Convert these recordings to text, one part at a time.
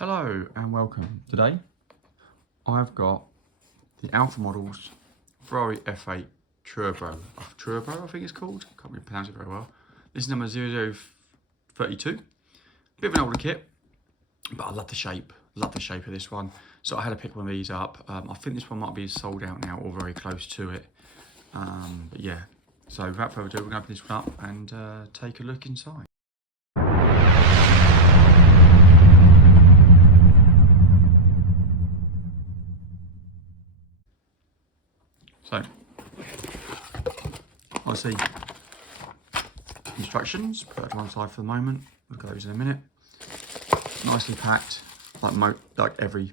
Hello and welcome. Today I've got the Alpha Models Ferrari F8 Tributo, I think it's called. Can't really pronounce it very well. This is number 0032. Bit of an older kit, but I love the shape. Love the shape of this one. So I had to pick one of these up. I think this one might be sold out now or very close to it. But yeah, so without further ado, we're going to open this one up and take a look inside. So, obviously, instructions, put that to one side for the moment. Look at those in a minute. Nicely packed, like every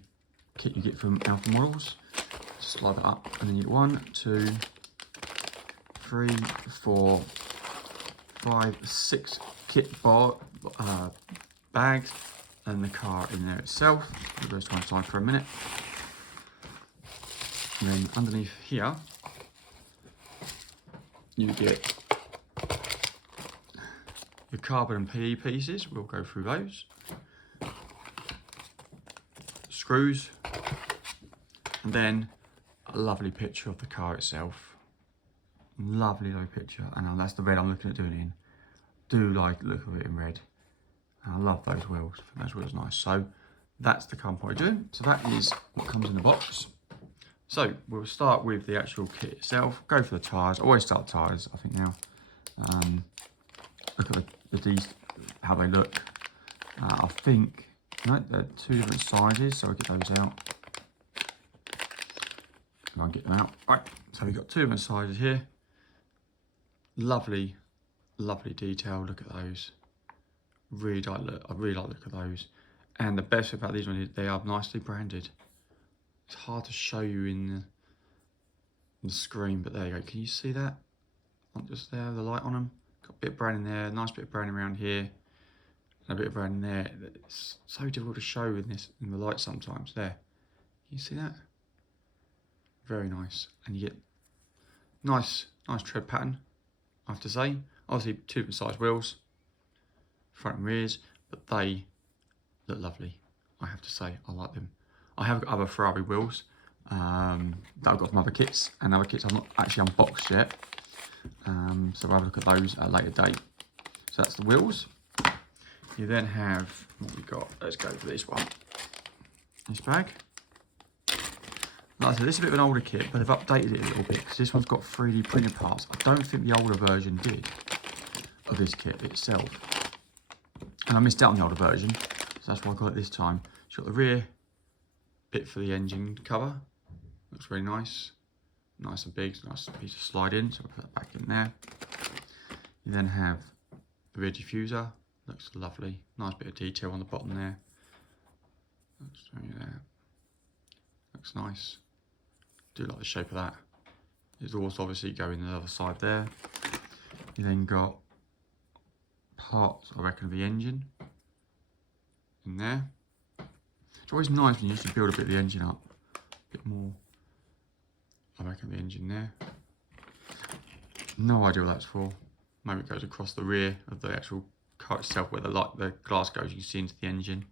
kit you get from Alpha Models. Just slide that up, and then you get 1, 2, 3, 4, 5, 6 kit bags, and the car in there itself. Put those to one side for a minute. And then underneath here, you get your carbon and PE pieces. We'll go through those. Screws, and then a lovely picture of the car itself. Lovely picture, and that's the red I'm looking at doing it in. Do like the look of it in red. And I love those wheels. I think those wheels are nice. So that's the car I'm probably doing. So that is what comes in the box. So we'll start with the actual kit itself. Go for the tyres. Always start with tyres, I think now. Look at these, how they look. I think they're 2 different sizes, so I'll get those out. And I'll get them out. Right, so we've got 2 different sizes here. Lovely, lovely detail. Look at those. Really like look. I really like the look of those. And the best thing about these ones is they are nicely branded. It's hard to show you in the screen, but there you go. Can you see that? Not just there, the light on them. Got a bit of branding there, nice bit of branding around here, and a bit of branding there. It's so difficult to show in the light sometimes. There, can you see that? Very nice, and you get nice tread pattern. I have to say, obviously 2 different size wheels, front and rears, but they look lovely. I have to say, I like them. I have got other Ferrari wheels that I've got from other kits, and other kits I've not actually unboxed yet. So we'll have a look at those at a later date. So that's the wheels. You then have what we got. Let's go for this one. This bag. Like I said, this is a bit of an older kit, but they've updated it a little bit because this one's got 3D printed parts. I don't think the older version did of this kit itself, and I missed out on the older version, so that's why I got it this time. It's got the rear bit for the engine cover. Looks very nice. Nice and big, nice piece to slide in, so we'll put that back in there. You then have the rear diffuser. Looks lovely. Nice bit of detail on the bottom there. Let's show you there. Looks nice. Do like the shape of that. It's also obviously going the other side there. You then got parts, I reckon, of the engine in there. It's always nice when you used to build a bit of the engine up. A bit more, I reckon, the engine there. No idea what that's for. Maybe it goes across the rear of the actual car itself where the glass goes. You can see into the engine.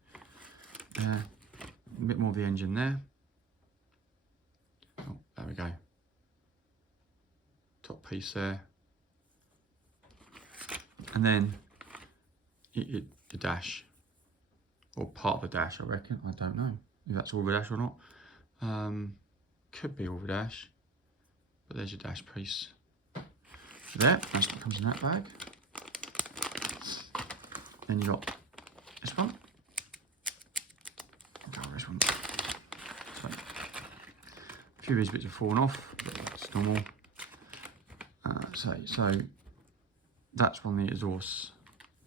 A bit more of the engine there. Oh, there we go. Top piece there. And then the dash. Or part of the dash, I reckon. I don't know if that's all the dash or not. Could be all the dash. But there's your dash piece. So there, that's what comes in that bag. Then you got this one. Oh, this one. So, a few of these bits have fallen off, but it's normal. So that's one of the exhausts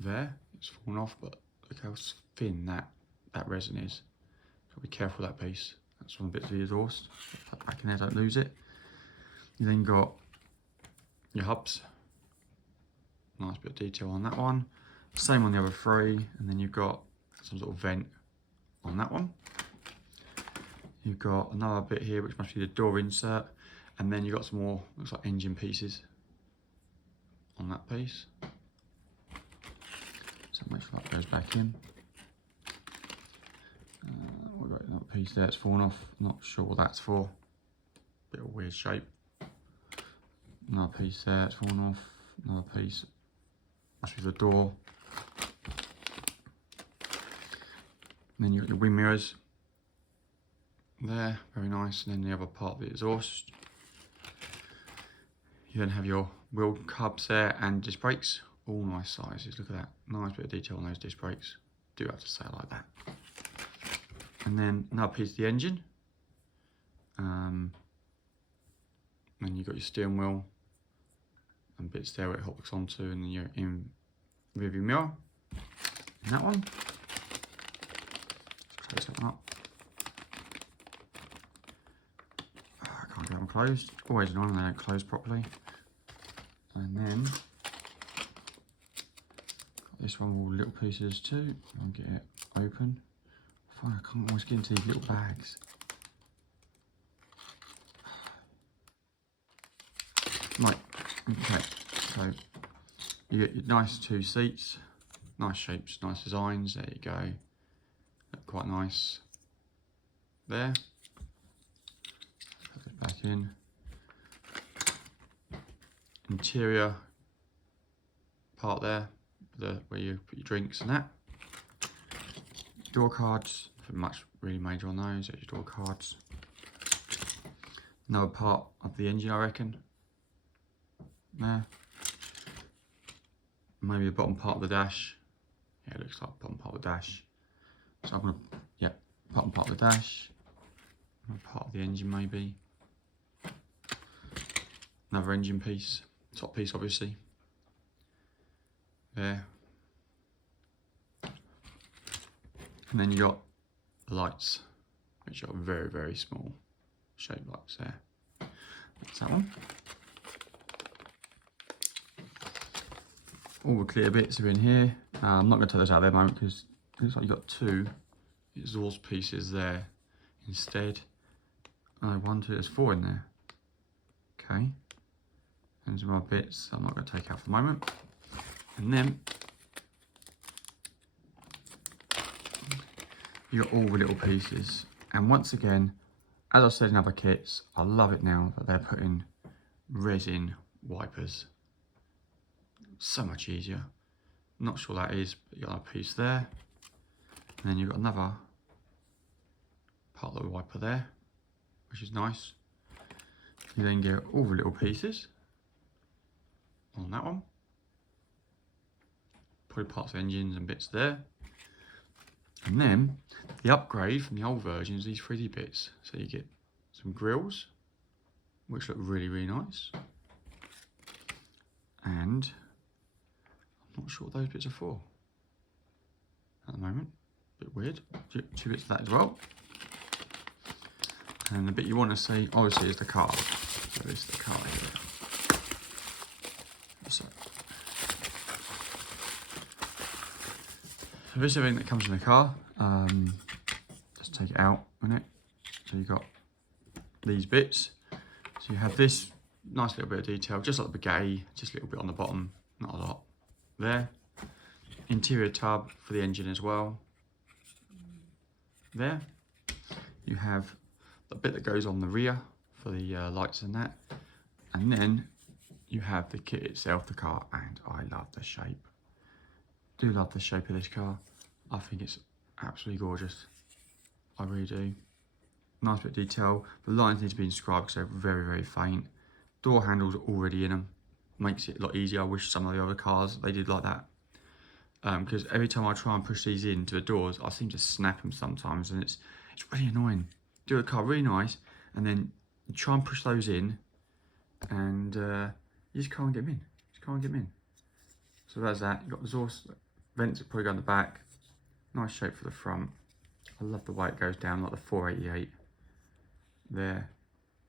there. It's fallen off, but look how thin that resin is. So be careful with that piece. That's one of the bits of the exhaust. Put that back in there, don't lose it. You then got your hubs. Nice bit of detail on that one. Same on the other 3, and then you've got some sort of vent on that one. You've got another bit here, which must be the door insert, and then you've got some more, looks like engine pieces on that piece. So make sure that goes back in. piece there that's fallen off. Not sure what that's for. Bit of a weird shape. Another piece there that's fallen off. Another piece. Must be the door. And then you've got your wing mirrors. There, very nice. And then the other part of the exhaust. You then have your wheel hubs there and disc brakes. All nice sizes. Look at that. Nice bit of detail on those disc brakes. Do have to say it like that. And then another piece of the engine. Then you've got your steering wheel and bits there where it hooks onto, and then you're in rear view mirror. And that one. Let's close that one up. Oh, I can't get them closed. Always annoying when they don't close properly. And then got this one with all little pieces too. I'll get it open. I find I can't always get into these little bags. Right, okay, so you get your nice 2 seats, nice shapes, nice designs, there you go, look quite nice there. Put it back in. Interior part there, where you put your drinks and that. Door cards, nothing much really major on those, there's your door cards. Another part of the engine, I reckon. There. Maybe the bottom part of the dash. Yeah, it looks like the bottom part of the dash. So I'm gonna, yeah, bottom part of the dash. Part of the engine maybe. Another engine piece. Top piece obviously. There. And then you got the lights, which are very, very small shape lights there. That's that one. All the clear bits are in here. I'm not going to take those out at the moment because it looks like you've got 2 exhaust pieces there instead. Oh, 1, 2, there's 4 in there. Okay. And some other bits I'm not going to take out for the moment. And then you got all the little pieces. And once again, as I said in other kits, I love it now that they're putting resin wipers. So much easier. Not sure that is, but you got a piece there. And then you've got another part of the wiper there, which is nice. You then get all the little pieces on that one. Probably parts of engines and bits there. And then the upgrade from the old version is these 3D bits. So you get some grills, which look really, really nice. And I'm not sure what those bits are for at the moment. A bit weird. 2 bits of that as well. And the bit you want to see, obviously, is the car. So this is the car here. So this is everything that comes in the car. Just take it out a minute. So you've got these bits. So you have this nice little bit of detail, just like the Bugatti, just a little bit on the bottom, not a lot. There. Interior tub for the engine as well. There. You have the bit that goes on the rear for the lights and that. And then you have the kit itself, the car, and I love the shape. Do love the shape of this car. I think it's absolutely gorgeous. I really do. Nice bit of detail. The lines need to be inscribed because they're very, very faint. Door handles are already in them. Makes it a lot easier. I wish some of the other cars, they did like that. Because every time I try and push these into the doors, I seem to snap them sometimes, and it's really annoying. Do the car really nice, and then you try and push those in, and you just can't get them in. Just can't get them in. So there's that. You've got exhaust vents that probably go on the back. Nice shape for the front. I love the way it goes down, like the 488 there.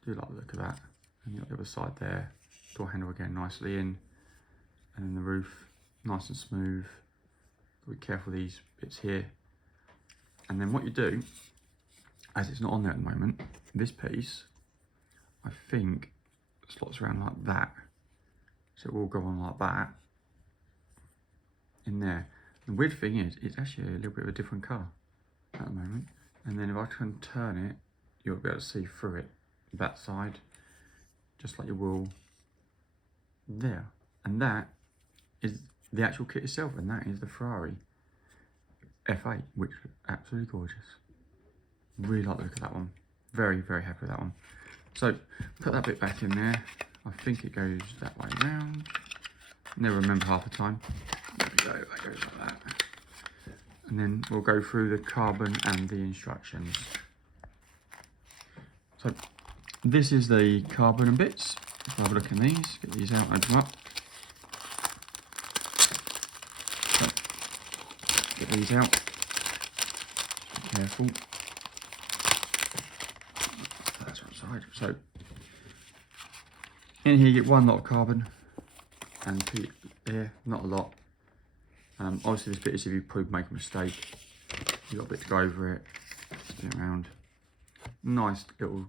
Do like the look of that. And you've got the other side there. Door handle again nicely in. And then the roof, nice and smooth. Be careful with these bits here. And then what you do, as it's not on there at the moment, this piece, I think, slots around like that. So it will go on like that. In there. The weird thing is, it's actually a little bit of a different colour at the moment. And then if I can turn it, you'll be able to see through it, that side, just like you will there. And that is the actual kit itself, and that is the Ferrari F8, which is absolutely gorgeous. Really like the look of that one. Very, very happy with that one. So put that bit back in there. I think it goes that way round. Never remember half the time. There we go, that goes like that. And then we'll go through the carbon and the instructions. So this is the carbon and bits. Let's have a look in these, get these out, open them up. So, get these out. Be careful. That's outside. So in here you get one lot of carbon and here, not a lot. Obviously this bit is if you probably make a mistake. You've got a bit to go over it, spin it around. Nice little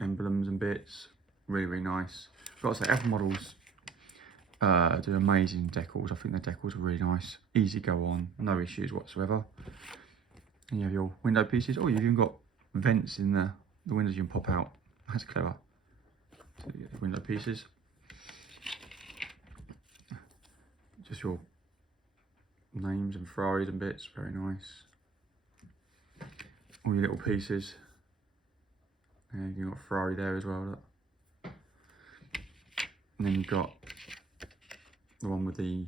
emblems and bits, really, really nice. I've got to say, Apple models do amazing decals. I think the decals are really nice, easy to go on, no issues whatsoever. And you have your window pieces. Oh, you've even got vents in the windows you can pop out. That's clever. So you get the window pieces. Just your names and Ferraris and bits, very nice. All your little pieces. And you've got Ferrari there as well, look. And then you've got the one with the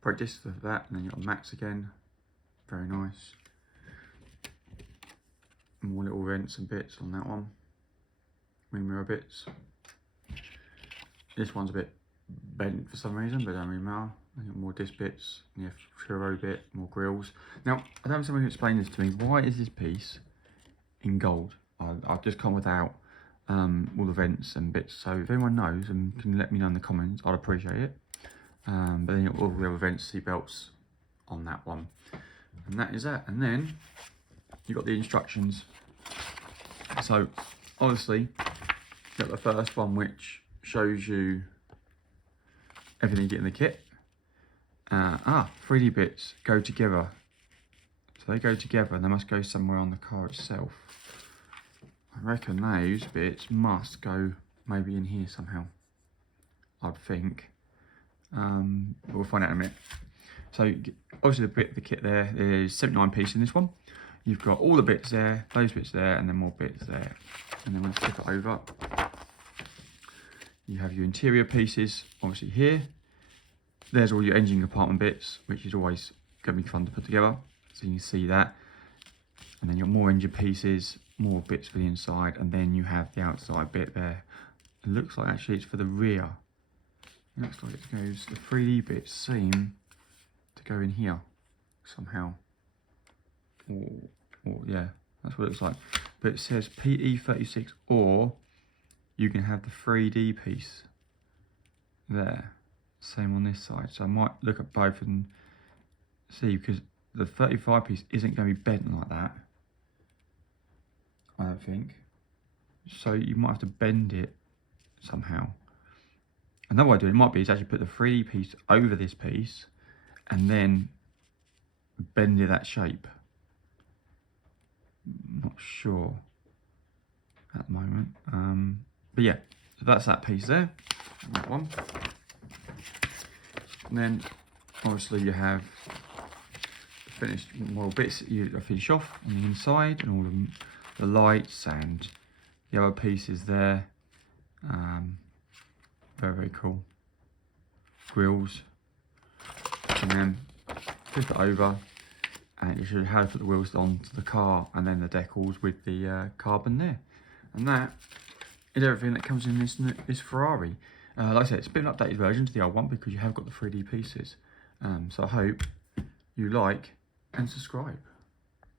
practice of that, and then you've got Max again, very nice. More little vents and bits on that one. Mirror bits. This one's a bit bent for some reason, but don't really matter. More disc bits, and you have Churro bit, more grills. Now, I don't have someone who explain this to me. Why is this piece in gold? I've just come without all the vents and bits. So if anyone knows and can let me know in the comments, I'd appreciate it. But then you've got all the other vents, seat belts on that one. And that is that. And then you've got the instructions. So obviously, you've got the first one which shows you everything you get in the kit. 3D bits go together. So they go together and they must go somewhere on the car itself. I reckon those bits must go maybe in here somehow, I'd think. But we'll find out in a minute. So obviously the bit of the kit there is 79 pieces in this one. You've got all the bits there, those bits there, and then more bits there. And then we'll flip it over. You have your interior pieces, obviously here. There's all your engine compartment bits, which is always going to be fun to put together. So you can see that. And then you've got more engine pieces, more bits for the inside, and then you have the outside bit there. It looks like actually it's for the rear. It looks like it goes, the 3D bits seem to go in here somehow. Or yeah, that's what it looks like. But it says PE36, or you can have the 3D piece there. Same on this side. So I might look at both and see, because the 35 piece isn't going to be bent like that, I don't think. So you might have to bend it somehow. Another way to do it might be is actually put the 3D piece over this piece and then bend it that shape. Not sure at the moment. But yeah, so that's that piece there, that one. And then obviously you have the finished model bits that you finish off on the inside, and all the lights and the other pieces there. Very, very cool. Grills. And then flip it over, and you should have to put the wheels onto the car, and then the decals with the carbon there. And that is everything that comes in this Ferrari. Like I said, it's a bit of an updated version to the old one because you have got the 3D pieces. So I hope you like and subscribe.